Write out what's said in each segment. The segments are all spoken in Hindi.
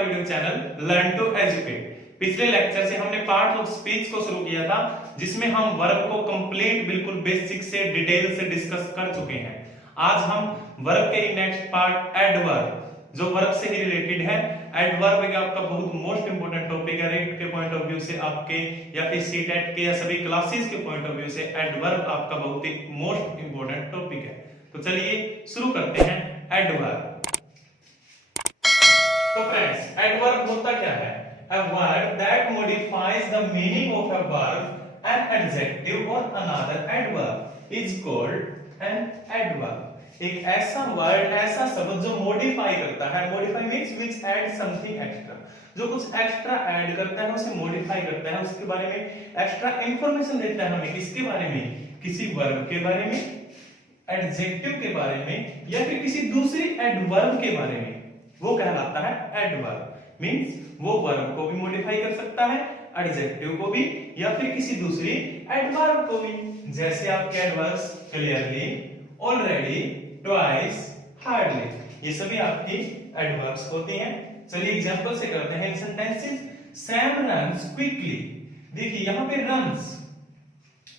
Our YouTube channel learn to educate. पिछले लेक्चर से हमने पार्ट ऑफ स्पीच को शुरू किया था, जिसमें हम वर्ब को कंप्लीट बिल्कुल बेसिक से डिटेल से डिस्कस कर चुके हैं। आज हम वर्ब के नेक्स्ट पार्ट एडवर्ब, जो वर्ब से ही रिलेटेड है। एडवर्ब आपका बहुत मोस्ट इंपोर्टेंट टॉपिक है। रेट के पॉइंट ऑफ व्यू से आपके या फिर सीटेट के या सभी क्लासेस के पॉइंट ऑफ व्यू से एडवर्ब आपका बहुत ही मोस्ट इंपोर्टेंट टॉपिक है। तो चलिए शुरू करते हैं एडवर्ब। तो फ्रेंड्स, एडवर्ब होता क्या है? A word that modifies the meaning of a verb, an adjective or another adverb is called an adverb. एक ऐसा वर्ड, ऐसा शब्द जो मॉडिफाई करता है, modify means which add something extra, जो कुछ एक्स्ट्रा ऐड करता है, उसे मॉडिफाई करता है, उसके बारे में एक्स्ट्रा इंफॉर्मेशन देता है हमें। किसके बारे में? किसी वर्ब के बारे में, एडजेक्टिव के बारे में, या फिर किसी दूसरी एडवर्ब के बारे में, वो कहलाता है एडवर्ब। मींस वो वर्ब को भी मॉडिफाई कर सकता है, एडजेक्टिव को भी, या फिर किसी दूसरी एडवर्ब को भी। जैसे आपके adverbs clearly, already, twice, hardly, ये सभी आपकी एडवर्ब्स होती हैं। चलिए एग्जांपल से करते हैं सेंटेंसेस। Sam runs quickly. देखिए यहाँ पे रन्स,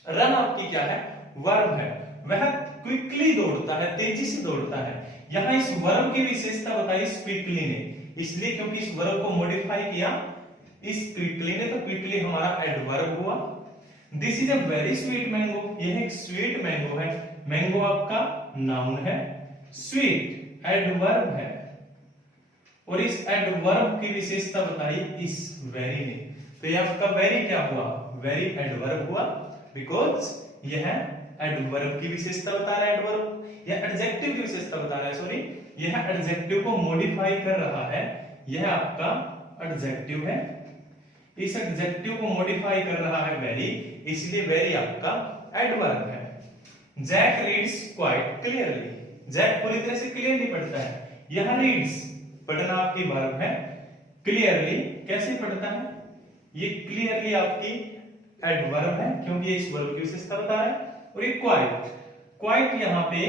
रन आपकी क्या है? वर्ब है। वह क्विकली दौड़ता है, तेजी से दौड़ता है। यहाँ इस वर्ब की विशेषता बताई क्विकली ने, इसलिए क्योंकि इस वर्ब को मॉडिफाई किया इस क्विकली ने, तो क्विकली हमारा एडवर्ब हुआ। This is a very sweet mango. यह एक स्वीट मैंगो है। मैंगो आपका नाउन है, स्वीट एडवर्ब है, और इस एडवर्ब की विशेषता बताई इस वेरी ने। तो यह आपका वेरी क्या हुआ? वेरी एडवर्ब हुआ, बिकॉज यह एडवर्ब की विशेषता बता रहा है। एडवर्ब या एडजेक्टिव की विशेषता बता रहा है, सॉरी, यह एडजेक्टिव को मॉडिफाई कर रहा है। यह आपका एडजेक्टिव है, इस एडजेक्टिव को मॉडिफाई कर रहा है वेरी, इसलिए वेरी आपका एडवर्ब है। Jack reads quite clearly. Jack पूरी तरह से क्लियरली पढ़ता है। यह रीड्स, पढ़ना आपकी वर्ब है। क्लियरली कैसे पढ़ता है? ये क्लियरली आपकी एडवर्ब है, क्योंकि इस वर्ब की विशेषता बता रहा है। और ये क्वाइट, क्वाइट यहाँ पे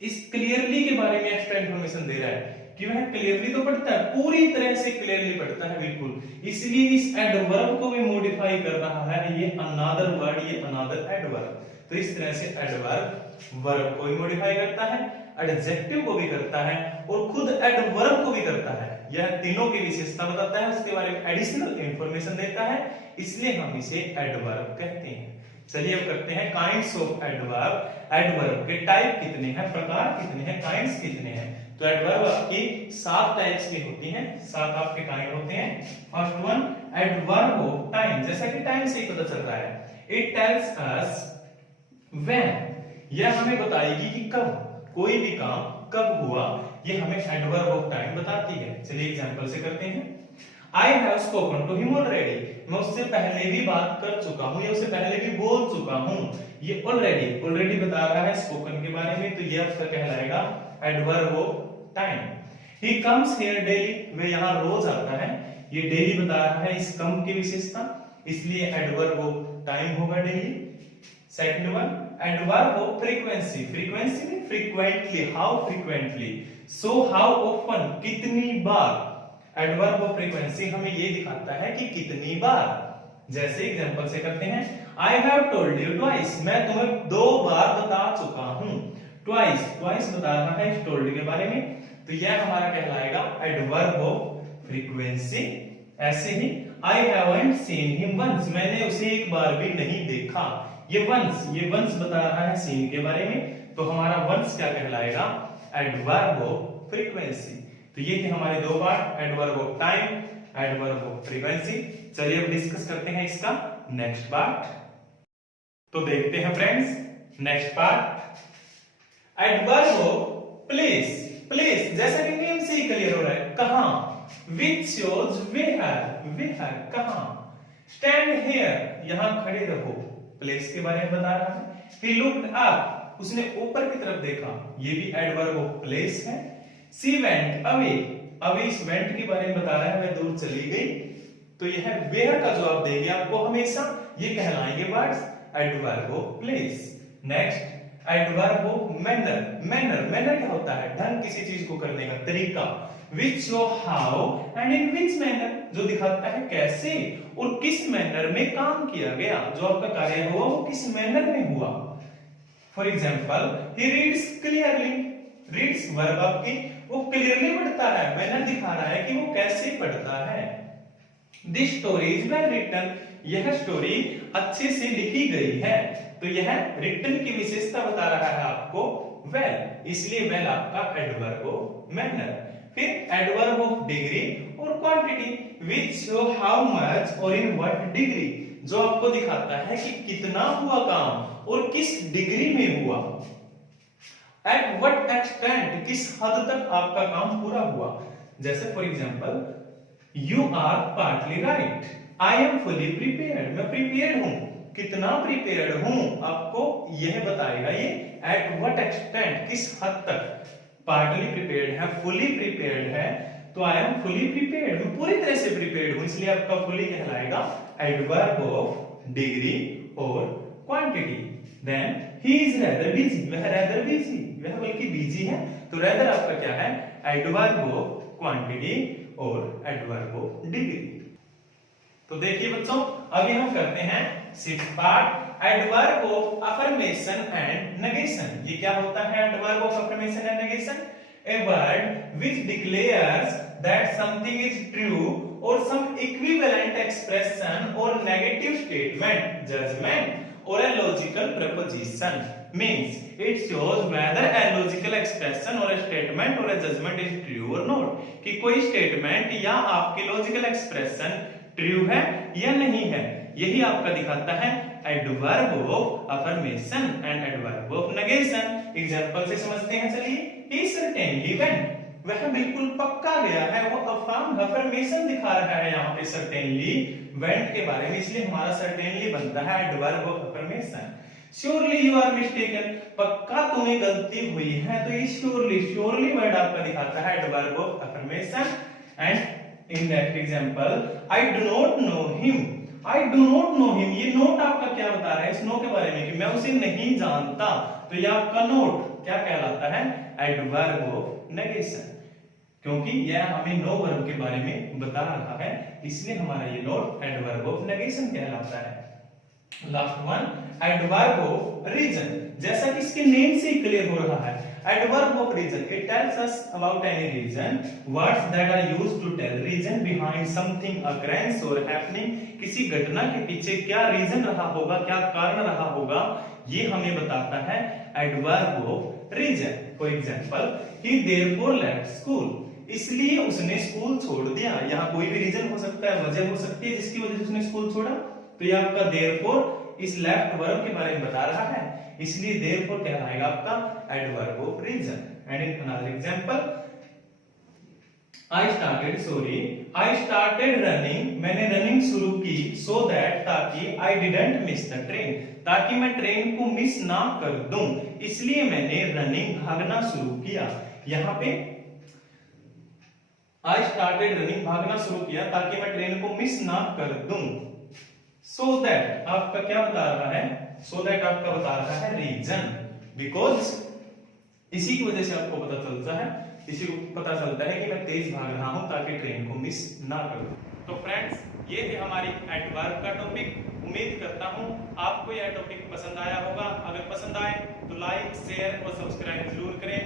इस क्लियरली के बारे में एक्स्ट्रा इंफॉर्मेशन दे रहा है कि वह क्लियरली तो पढ़ता है, पूरी तरह से क्लियरली पढ़ता है, बिल्कुल। इसलिए इस एडवर्ब को भी मॉडिफाई कर रहा है। ये अनदर वर्ड, ये अनदर एडवर्ब। तो इस तरह से एडवर्ब वर्ब को भी मॉडिफाई करता है, एडजेक्टिव को भी करता है, और खुद एडवर्ब को भी करता है। यह तीनों की विशेषता बताता है, उसके बारे में एडिशनल इंफॉर्मेशन देता है, इसलिए हम इसे एडवर्ब कहते हैं। चलिए अब करते हैं काइंड्स ऑफ एडवर्ब। एडवर्ब के टाइप कितने हैं, प्रकार कितने हैं, काइंड्स कितने हैं? तो एडवर्ब आपकी 7 टाइप्स की होती हैं, 7 आपके काइंड होते हैं। First one, adverb of time. जैसा कि टाइम से ही पता चल रहा है, इट टेल्स अस व्हेन। यह हमें बताएगी कि कब कोई भी काम कब हुआ, यह हमें एडवर्ब ऑफ टाइम बताती है। चलिए एग्जांपल से करते हैं। I have spoken to him already. मैं उससे पहले भी बात कर चुका हूं, या उससे पहले भी बोल चुका हूं। ये ऑलरेडी, ऑलरेडी बता रहा है स्पोकन के बारे में, तो ये आपका कहलाएगा adverb of time. He comes here daily. वह यहाँ रोज आता है। ये डेली बता रहा है इस कम की विशेषता, इसलिए एडवर्ब ऑफ टाइम होगा daily. Second one, adverb of frequency. Frequency में frequently, how frequently. So how often, कितनी बार। एडवर्ब ऑफ फ्रीक्वेंसी हमें ये दिखाता है कि कितनी बार। जैसे एग्जांपल से करते हैं, I have told you twice. मैं तुम्हें 2 बार बता चुका हूं। ट्वाइस, ट्वाइस बता रहा है इस टोल्ड के बारे में, तो यह हमारा कहलाएगा एडवर्ब ऑफ फ्रीक्वेंसी। ऐसे ही I haven't seen him once. मैंने उसे एक बार भी नहीं देखा। ये वंस बता रहा है सीन के बारे में, तो हमारा वंस क्या कहलाएगा? Adverb of frequency. तो ये थे हमारे 2 part, adverb of time, adverb of frequency. चलिए अब डिस्कस करते हैं इसका नेक्स्ट पार्ट। तो देखते हैं friends next part, adverb of place. Place जैसा कि नेम से ही क्लियर हो रहा है, कहां। विच शोज वेयर, वेयर कहां। स्टैंड हियर, यहां खड़े रहो, प्लेस के बारे में बता रहा है। ही लुक्ड अप, उसने ऊपर की तरफ देखा, ये भी एडवर्ब ऑफ प्लेस है। सी वेंट अवे, अवे इस वेंट के बारे में बता रहा है, वह दूर चली गई, तो यह वेयर का जवाब देंगे आपको हमेशा। ये कहलाएंगे words adverb of place. Next, adverb of manner. Manner, manner क्या होता है? ढंग, किसी चीज को करने का तरीका। which show how and in which manner, जो दिखाता है कैसे और किस मैनर में काम किया गया, जो आपका कार्य हुआ वो किस मैनर में हुआ। For example he reads clearly, reads verb आपकी वो क्लियरली पढ़ता है, मैनर दिखा रहा है कि वो कैसे पढ़ता है। This story is well written, यह स्टोरी अच्छे से लिखी गई है, तो यह रिटन की विशेषता बता रहा है आपको वेल, इसलिए वेल आपका एडवर्ब ऑफ मैनर। फिर एडवर्ब ऑफ डिग्री और quantity, which show how much और इन व्हाट डिग्री, जो आपको दिखाता है कि कितना हुआ काम और किस डिग्री में हुआ। एट व्हाट एक्सटेंट, किस हद तक आपका काम पूरा हुआ। जैसे for example you are partly right, I am fully prepared, मैं प्रिपेयर्ड हूं, कितना प्रिपेयर्ड हूं आपको यह बताएगा ये। एट व्हाट एक्सटेंट, किस हद तक, पार्टली प्रिपेयर्ड है, फुली प्रिपेयर्ड है, तो आई एम फुली प्रिपेयर्ड, मैं पूरी तरह से प्रिपेयर्ड हूं, इसलिए आपका फुली कहलाएगा एडवर्ब ऑफ डिग्री और quantity. Then he is rather busy, वह rather busy, वह बल्कि बिजी है, तो rather आपका क्या है एडवर्ब ऑफ क्वांटिटी और एडवर्ब ऑफ डिग्री। तो देखिए बच्चों अभी हम करते हैं sixth part, adverb of affirmation and negation. ये क्या होता है adverb of affirmation and negation? A word which declares that something is true or some equivalent expression or negative statement, judgment or a logical proposition, means it shows whether a logical expression or a statement or a judgment is true or not, कि कोई स्टेटमेंट या आपकी लॉजिकल एक्सप्रेशन ट्रू है या नहीं है, यही आपका दिखाता है adverb of affirmation and adverb of negation. Example से समझते हैं, चलिए he certainly went, वह बिल्कुल पक्का गया है, वो अफर्मेशन दिखा रहा है यहाँ पे certainly went के बारे में, इसलिए हमारा certainly बनता है adverb of affirmation. surely you are mistaken, पक्का तुम्हें गलती हुई है, तो ये surely वर्ड आपका दिखाता है adverb of affirmation. And in next example I do not know him, I do not know him, ये नोट आपका क्या बता रहा है इस नो के बारे में कि मैं उसे नहीं जानता, तो ये आपका नोट क्या कहलाता है एडवर्ब ऑफ नेगेशन, क्योंकि यह हमें नो वर्ब के बारे में बता रहा है, इसलिए हमारा ये नोट एडवर्ब ऑफ नेगेशन कहलाता है। Last one adverb of reason, जैसा कि इसके नेम से ही क्लियर हो रहा है, adverb of reason it tells us about any reason, words that are used to tell reason behind something occurrence और हैपनिंग, किसी घटना के पीछे क्या रीजन रहा होगा, क्या कारण रहा होगा, ये हमें बताता है adverb of reason. For example he therefore left school, इसलिए उसने स्कूल छोड़ दिया, यहाँ कोई भी रीजन हो सकता है, वजह हो सकती है जिसकी वजह से उसने स्कूल छोड़ा, तो ये आपका देयरफॉर इस लेफ्ट वर्ब के बारे में बता रहा है, इसलिए देयरफॉर कहलाएगा आपका adverb of reason. And in another example I started running, मैंने रनिंग शुरू की, so that ताकि I didn't miss the train, ताकि मैं ट्रेन को मिस ना कर दूं, इसलिए मैंने रनिंग भागना शुरू किया। यहाँ पे I started running भागना शुरू किया ताकि मैं ट्रेन को मिस ना कर दूं। So that आपका क्या बता रहा है, so that आपका बता रहा है रीजन, because इसी की वजह से आपको पता चलता है, इसी को पता चलता है कि मैं तेज भाग रहा हूं ताकि ट्रेन को मिस ना करूं। तो फ्रेंड्स ये थे हमारी एडवर्ब का टॉपिक, उम्मीद करता हूं आपको यह टॉपिक पसंद आया होगा। अगर पसंद आए तो लाइक शेयर और सब्सक्राइब जरूर करें।